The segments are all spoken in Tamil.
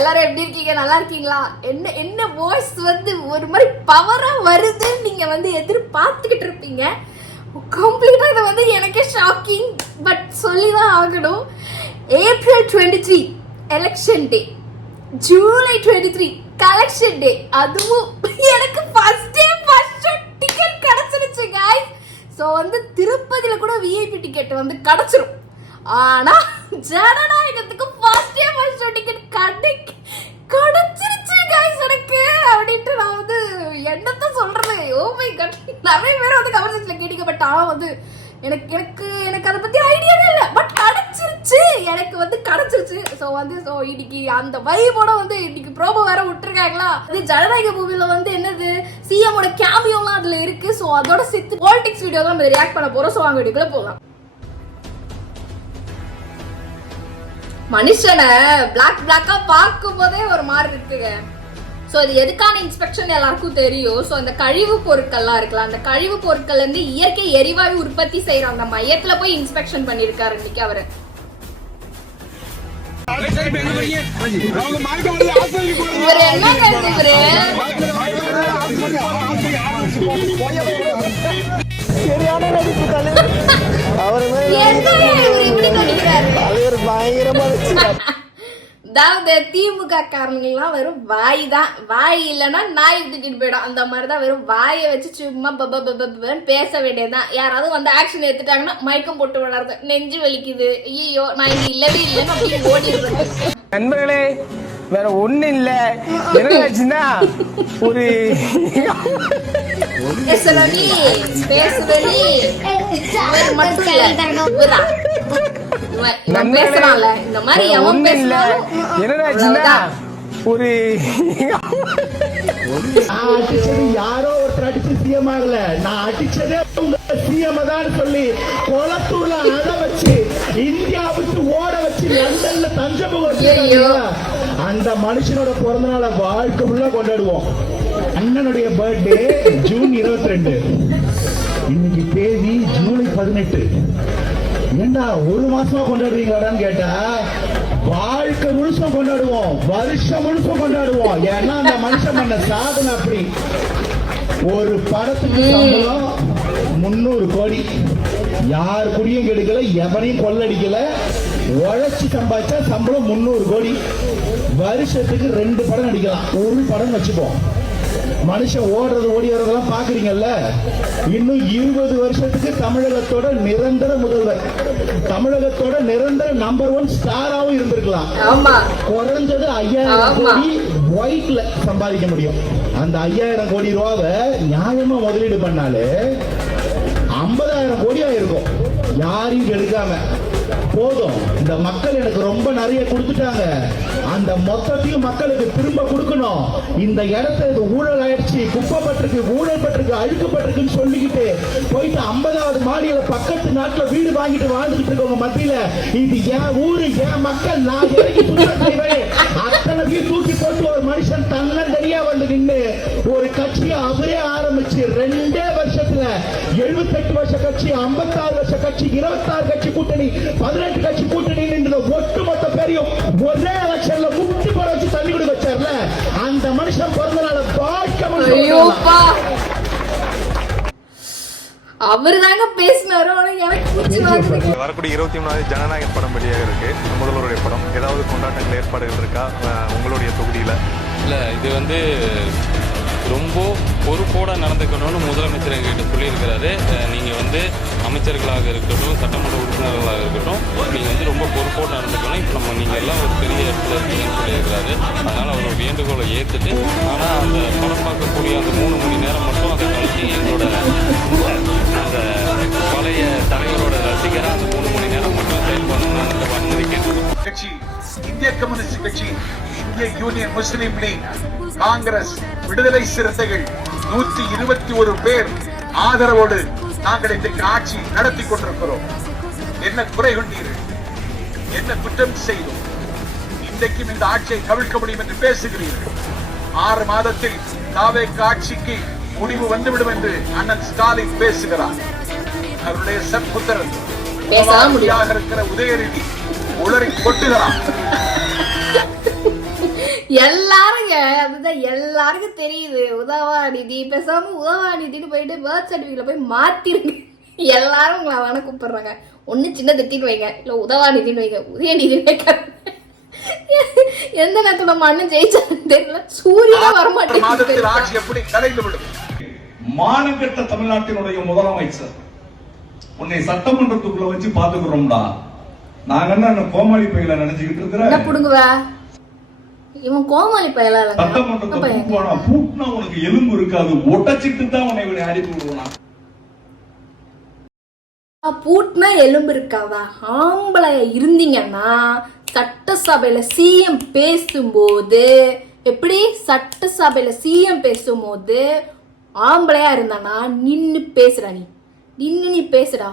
எல்லாரும் எப்படி இருக்கீங்க? நல்லா இருக்கீங்களா? என்ன வாய்ஸ் வந்து ஒரு மாதிரி பவரா வருதுன்னு நீங்க வந்து எதிர்பார்த்துக்கிட்டு இருப்பீங்க. கம்ப்ளீட்டா இது வந்து எனக்கே ஷாக்கிங், பட் சொல்லிதான் ஆகணும். April 23 election day, July 23 collection day, அதுவும் எனக்கு ஃபர்ஸ்ட் டிக்கெட் கிடைச்சிருச்சு गाइस. சோ வந்து திருப்பதியில கூட விஐபி டிக்கெட் வந்து கிடைச்சிரும். ஆனா ஜனநாயகத்துக்கு ஃபர்ஸ்ட் டிக்கெட் கிடைச்சிருச்சு गाइस எனக்கு அப்படின்ட்டு நான் வந்து என்னத்த சொல்றது. ஓ மை காட், நிறைய பேர் வந்து கமெண்ட்ஸ்ல கேட்டீங்க, பட் ஆனா வந்து எனக்கு அதை பத்தி ஐடியாவே இல்லை, பட் கிடைச்சிருச்சு, எனக்கு வந்து கிடைச்சிருச்சு. ஸோ இன்னைக்கு அந்த வைபோட வந்து இன்னைக்கு ப்ரோமோ வேற விட்டுருக்காங்களா. அது ஜனநாயக மூவில வந்து என்னது சிஎமோட கேமியோலாம் அதுல இருக்கு. ஸோ அதோட சேர்த்து பாலிடிக்ஸ் வீடியோ தான் நம்ம ரியாக்ட் பண்ண போறோம். ஸோ அங்க வீடியோக்குள்ள போகலாம். மனுஷனை பிளாக்கா பார்க்கும் போதே ஒரு மாதிரி இருக்குங்க. ஸோ இது எதுக்கான இன்ஸ்பெக்ஷன் எல்லாருக்கும் தெரியும். ஸோ அந்த கழிவு பொருட்கள்லாம் இருக்குல்ல, அந்த கழிவு பொருட்கள் வந்து இயற்கை எரிவாயு உற்பத்தி செய்யற அந்த மையத்துல போய் இன்ஸ்பெக்ஷன் பண்ணிருக்காரு இன்னைக்கு அவரு. இவர் என்ன கருத்து? அதாவது திமுக காரணங்கள்லாம் வெறும் வாய் தான், வாய் இல்லைன்னா நாய் விட்டுட்டு போயிடும். அந்த மாதிரிதான் வெறும் வாயை வச்சு சும்மா பேச வேண்டியதுதான். யாராவது வந்து ஆக்ஷன் எடுத்துட்டாங்கன்னா மயக்கம் போட்டு விளையாடுறது, நெஞ்சு வலிக்குது, ஐயோ நான் இங்க இல்லவே இல்லைன்னு அப்படி ஓடிடுறது. நண்பர்களே, வேற ஒண்ணு இல்ல, என்னாச்சுன்னா ஒரு யாரோ ஒருத்தர் அடிச்சு சிஎம் ஆகல, நான் அடிச்சதே சிஎம் தான் சொல்லி கொளத்தூர்ல அழ வச்சு இந்தியாவுக்கு ஓட வச்சு லண்டன்ல தஞ்சமுகம் அந்த மனுஷனோட பிறந்த நாளை வாழ்க்கை ஃபுல்லா கொண்டாடுவோம். அண்ணனுடைய பர்த்டே ஜூன் 22, இன்னைக்கு தேதி ஜூலை 18. ஏண்டா ஒரு மாசமா கொண்டாடுறீங்களான்னு கேட்டா, வாழ்க்கை முழுசும் கொண்டாடுவோம், வருஷம் முழுசும் கொண்டாடுவோம். ஏன்னா அந்த மனுஷன் பண்ண சாதனை அப்படி. ஒரு படத்துக்கு சம்பளம் 300 கோடி, யார் குடியும் கெடுக்கல, எவனையும் கொள்ளடிக்கல, உழைச்சி சம்பாதிச்சா சம்பளம் 300 கோடி. வருஷத்துக்கு 2 படம் நடிக்கலாம், ஒரு படம் வச்சுப்போம். மனுஷன் ஓடுறது ஓடி வர்றதெல்லாம் பாக்குறீங்கல்ல. இன்னும் 20 வருஷத்துக்கு தமிழகத்தோட நிரந்தர முதல்வர், தமிழகத்தோட நிரந்தர நம்பர் 1 ஸ்டாராவும் இருந்திருக்கலாம். குறைஞ்சது 5000 கோடி ஒயிட்ல சம்பாதிக்க முடியும். அந்த 5000 கோடி ரூபாவை நியாயமா முதலீடு பண்ணாலே 50,000 கோடியா இருக்கும். யாரையும் எடுக்காம போதும். இந்த மக்கள் எனக்கு ரொம்ப நிறைய கொடுத்துட்டாங்க, அந்த மொத்தத்தையும் மக்களுக்கு திரும்ப கொடுக்கணும். இந்த இடத்த இது ஊழல் ஆயிடுச்சு, குப்பப்பட்டிருக்கு, ஊழல் பட்டிருக்கு, அழுக்கப்பட்டிருக்குன்னு சொல்லிக்கிட்டு போயிட்டு 50வது மாடியில பக்கத்து நாட்டுல வீடு வாங்கிட்டு வாழ்ந்துட்டு இருக்கவங்க மத்தியில இது என் ஊரு, என் மக்கள், நான் இறங்கி குற்றம் செய்வேன் அத்தனையும் தூக்கி போட்டு ஒரு மனுஷன் தன்னந்தனியா வந்து நின்று ஒரு கட்சியை அவரே ஆரம்பிச்சு 2 வருஷத்துல 78 வருஷ கட்சி, 56 வருஷ கட்சி, 26 கட்சி கூட்டணி, 18 கட்சி கூட்டணி நின்ற ஒட்டுமொத்த பேரையும் ஒரே எலெக்ஷன்ல முட்டி போட வச்சு தண்ணி கொடுக்க வச்சார்ல, அந்த மனுஷன் பிறந்த நாள அவரு தாங்க பேசினாரு. வரக்கூடிய 23 ஜனநாயக படம் வெளியாக இருக்கு, முதல்வருடைய படம். ஏதாவது கொண்டாட்டங்கள் ஏற்பாடுகள் இருக்கா உங்களுடைய தொகுதியில? இல்ல, இது வந்து ரொம்ப பொறுப்போட நடந்துக்கணும்னு முதலமைச்சர் எங்ககிட்ட சொல்லியிருக்கிறாரு. நீங்கள் வந்து அமைச்சர்களாக இருக்கட்டும், சட்டமன்ற உறுப்பினர்களாக இருக்கட்டும், நீங்கள் வந்து ரொம்ப பொறுப்போடு நடந்துக்கணும். இப்போ நீங்கள் எல்லாம் ஒரு பெரிய இடத்துல இருக்கீங்கன்னு சொல்லியிருக்கிறாரு. அதனால் அவரோட வேண்டுகோளை ஏற்றுட்டு, ஆனால் அந்த படம் பார்க்கக்கூடிய அந்த 3 மணி நேரம் மட்டும் அதை கழிச்சு எங்களோட அந்த பழைய தலைவரோட ரசிகராக அந்த 3 மணி நேரம் மட்டும் செயல்படணும்னு அந்த அனுமதிக்கிறேன். கட்சி, இந்திய கம்யூனிஸ்ட் கட்சி, இந்திய யூனியன் முஸ்லீம் லீக், காங்கிரஸ், விடுதலை சிறுத்தைகள் 121 பேர் ஆதரவோடு நாங்கள் இன்றைக்கு ஆட்சி நடத்தி கொண்டிருக்கிறோம். என்ன குறை கொண்டீர்கள்? என்ன குற்றம் செய்தோம்? இன்றைக்கும் இந்த ஆட்சியை கவிழ்க்க முடியும் என்று பேசுகிறீர்கள். 6 மாதத்தில் தாவேக ஆட்சிக்கு முடிவு வந்துவிடும் என்று அண்ணன் ஸ்டாலின் பேசுகிறார். அவருடைய சத்புத்திரன் இருக்கிற உதயநிதி உளறி கொட்டுகிறார். எல்லாருங்க அதுதான் எல்லாருக்கும் தெரியுது. உதவாநிதி பேசாம உதவாநிதினு போயிட்டு பர்த் சர்டிபிகேட்ல போய் மாத்திருங்க. எல்லாரும் உங்களை அவனை கூப்பிடுறாங்க. ஒண்ணு சின்ன திட்டின்னு வைங்க, இல்ல உதவாநிதினு வைங்க, உதயநிதி வைக்க. எந்த நேரத்துல நம்ம அண்ணன் ஜெயிச்சான்னு தெரியல. சூரியனா வரமாட்டேங்குது. ஆட்சி எப்படி கலைந்து விடும். மானங்கெட்ட தமிழ்நாட்டினுடைய முதலமைச்சர் உன்னை சட்டமன்றத்துக்குள்ள வச்சு பாத்துக்கிறோம்டா. நாங்க என்ன கோமாளி பையில நினைச்சுக்கிட்டு இருக்கிற புடுங்குவ. இவன் கோமாளி பையலா இல்ல. சட்டமன்றத்தை பூட்டினா உனக்கு எலும்பு இருக்காது, ஒட்டச்சிட்டு தான் உன்னை இவனை அடிப்பு விடுவான். பூட்னா எலும்பு இருக்காதா? ஆம்பளை இருந்தீங்கன்னா சட்டசபையில சிஎம் பேசும்போது எப்படி சட்டசபையில சிஎம் பேசும்போது ஆம்பளையா இருந்தானா நின்னு பேசுறா. நீ பேசுறா,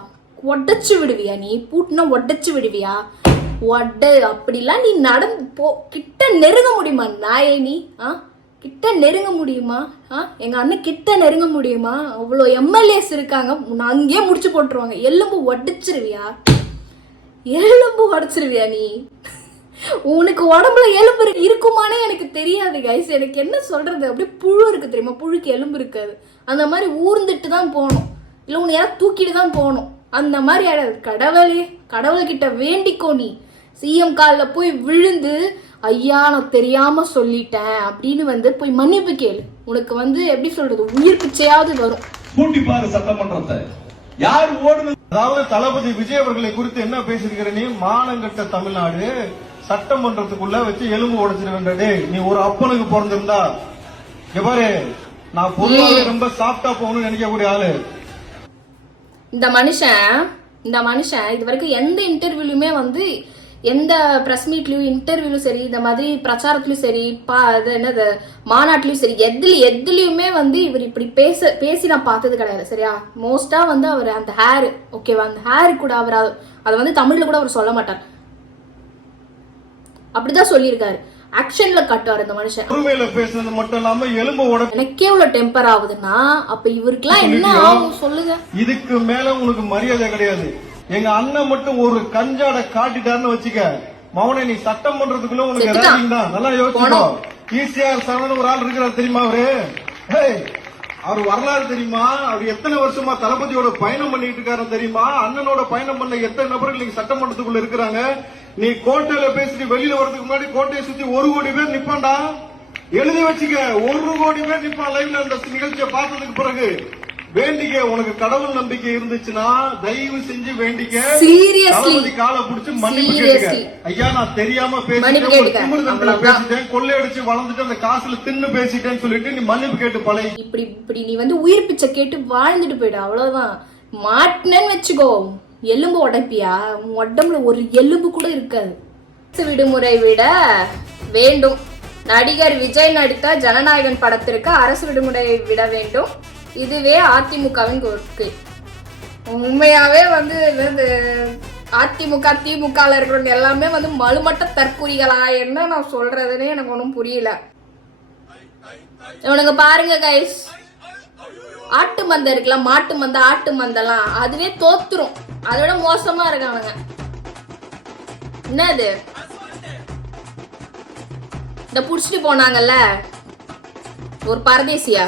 உடைச்சு விடுவியா? நீ பூட்டுனா உடைச்சு விடுவியா? அப்படிலாம் நீ நடந்து போ. கிட்ட நெருங்க முடியுமா நாயே? நீ கிட்ட நெருங்க முடியுமா? எங்க அண்ணன் கிட்ட நெருங்க முடியுமா? அவ்வளோ எம்எல்ஏஸ் இருக்காங்க, அங்கேயே முடிச்சு போட்டுருவாங்க. எலும்பு உடைச்சிருவியா? எலும்பு உடைச்சிருவியா நீ? உனக்கு உடம்புல எலும்பு இருக்குமானே எனக்கு தெரியாது கைஸ். எனக்கு என்ன சொல்றது, அப்படியே புழு இருக்கு தெரியுமா? புழுக்கு எலும்பு இருக்காது. அந்த மாதிரி ஊர்ந்துட்டு தான் போகணும், இல்லை உன்னை யாராவது தூக்கிட்டு தான் போகணும். அந்த மாதிரி யாராவது கடவுள்கிட்ட வேண்டிக்கோ. நீ சிஎம் காலில் போய் விழுந்து ஐயா நான் தெரியாம சொல்லிட்டேன் அப்படின்னு போய் மன்னிப்பு கேளு. உனக்கு எப்படி சொல்றது, உயிர் பிச்சையாவது வரும். கூட்டி பாரு சட்டமன்றத்தை. யார் ஓடுது? அதாவது தளபதி விஜய் அவர்களை குறித்து என்ன பேசிருக்கிற நீ? மானங்கட்ட தமிழ்நாடு சட்டமன்றத்துக்குள்ள வச்சு எலும்பு உடைச்சிட வேண்டே. நீ ஒரு அப்பனுக்கு பிறந்திருந்தா பாரு, நான் பொதுவாக ரொம்ப சாஃப்டா போகணும்னு நினைக்கக்கூடிய ஆளு. இந்த மனுஷன் இது வரைக்கும் எந்த இன்டர்வியூலுமே எந்த பிரஸ் மீட்லயும் இன்டர்வியூலும் சரி, இந்த மாதிரி பிரச்சாரத்திலயும் சரி, என்னது மாநாட்டிலயும் சரி, எதுலயுமே இவர் இப்படி பேசி நான் பார்த்தது கிடையாது. சரியா? மோஸ்டா அவர் அந்த ஹேர் ஓகேவா, அந்த ஹேர் கூட அவர் அதை தமிழ்ல கூட அவர் சொல்ல மாட்டார். அப்படிதான் சொல்லியிருக்காரு. ஆக்ஷன்ல காட்டுவார் இந்த மனுஷன். உண்மையில பேசுறது மட்டும் இல்லாம எலும்பு உடைச்சு எனக்கே இவ்வளவு டெம்பர் ஆகுதுன்னா அப்ப இவருக்குலாம் என்ன ஆகும் சொல்லுங்க. இதுக்கு மேல உனக்கு மரியாதை கிடையாது. எங்க அண்ணன் மட்டும் ஒரு கஞ்சாட காட்டிட்டாருன்னு வச்சுக்க, மௌன நீ சட்டமன்றத்துக்குள்ள உனக்கு ரேங்கிங் தான். நல்லா யோசிச்சுக்கோ. ஈசிஆர் சரவணன் ஒரு ஆள் இருக்கிறார் தெரியுமா? அவர் வரலாறு தெரியுமா? அவர் எத்தனை வருஷமா தளபதியோட பயணம் பண்ணிட்டு இருக்காரு தெரியுமா? அண்ணனோட பயணம் பண்ண எத்தனை நபர்கள் நீங்க சட்டமன்றத்துக்குள்ள இருக்கிறாங்க? நீ கோட்டையில பேசிட்டு வெளியில வரதுக்கு முன்னாடி கோட்டையை சுத்தி 1 கோடி பேர் நிப்பான்டா. எழுதி வச்சுக்க, 1 கோடி பேர் நிப்பான் லைவ்ல. அந்த நிகழ்ச்சியை பார்த்ததுக்கு பிறகு வேண்டிக்க. உனக்கு கடவுள் நம்பிக்கை இருந்துச்சுன்னா தயவு செஞ்சு வேண்டிக்க. தளபதி காலை பிடிச்சு மன்னிப்பு கேட்டுக்க. ஐயா நான் தெரியாம பேசிட்டேன், கொள்ளையடிச்சு வளர்ந்துட்டு அந்த காசுல தின்னு பேசிட்டேன்னு சொல்லிட்டு நீ மன்னிப்பு கேட்டு பழகி. இப்படி நீ உயிர் பிச்சை கேட்டு வாழ்ந்துட்டு போயிடு. அவ்வளவுதான். மாட்டினேன்னு வச்சுக்கோ, எலும்பு உடைப்பியா? உடம்புல ஒரு எலும்பு கூட இருக்காது. விடுமுறை விட வேண்டும். நடிகர் விஜய் நடித்த ஜனநாயகன் படத்திற்கு அரசு விடுமுறை விட வேண்டும். இதுவே அதிமுகவின் கோரிக்கை. உண்மையாவே அதிமுக திமுக இருக்கிறவங்க எல்லாமே மலுமட்ட தற்குறிகளா? என்ன நான் சொல்றதுன்னே எனக்கு ஒன்றும் புரியல. இவனுங்க பாருங்க கைஸ், ஆட்டு மந்தை இருக்குல்ல, மாட்டு மந்தை, ஆட்டு மந்தெல்லாம் அதுவே தோத்துரும். அதோட மோசமா இருக்கானுங்க. என்னது இந்த புடிச்சிட்டு போனாங்கல்ல ஒரு பரதேசியா,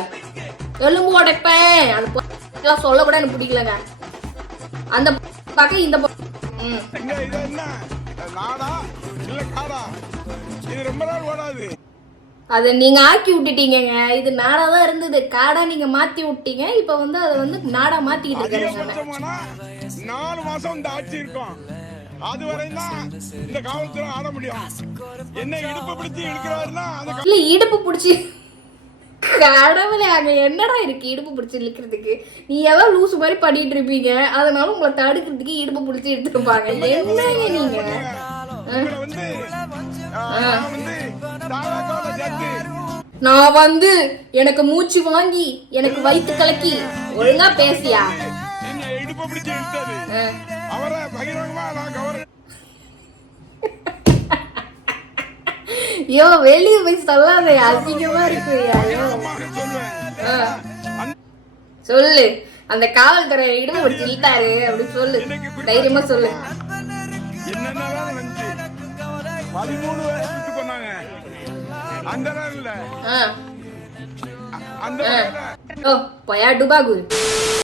எலும்பு உடைப்பேன் அது சொல்ல கூட எனக்கு பிடிக்கலங்க. அந்த பக்கம் இந்த அதை நீங்க ஆக்கி விட்டுட்டீங்க. இது நாடா தான் இருந்தது, காடா நீங்க மாத்தி விட்டீங்க. இப்ப அதை நாடா மாத்திக்கிட்டு இருக்காங்க. 4 மாசம் இந்த ஆட்சி இருக்கும், அதுவரை தான் இந்த காவல்துறை ஆட முடியும். என்ன இடுப்பு பிடிச்சி இழுக்கிறாருன்னா இல்ல இடுப்பு பிடிச்சி கடவுளே, அங்க என்னடா இருக்கு இடுப்பு பிடிச்சி இழுக்கிறதுக்கு? நீ ஏதாவது லூசு மாதிரி பண்ணிட்டு இருப்பீங்க, அதனால உங்களை தடுக்கிறதுக்கு இடுப்பு பிடிச்சி எடுத்துருப்பாங்க. என்னங்க நீங்க? நான் எனக்கு மூச்சு வாங்கி எனக்கு வயிற்று கலக்கி ஒழுங்கா பேசியா? ஐயோ வெளியே போய் சொல்லாத, அதிகமா இருக்கு. சொல்லு, அந்த காவல்துறை இடுப்பு பிடிச்சி இழுத்தாரு அப்படின்னு சொல்லு, தைரியமா சொல்லு. 13 பேர் பண்ணாங்க. அந்த இல்ல ஆ அந்த ஓ போயா டுபாகூர்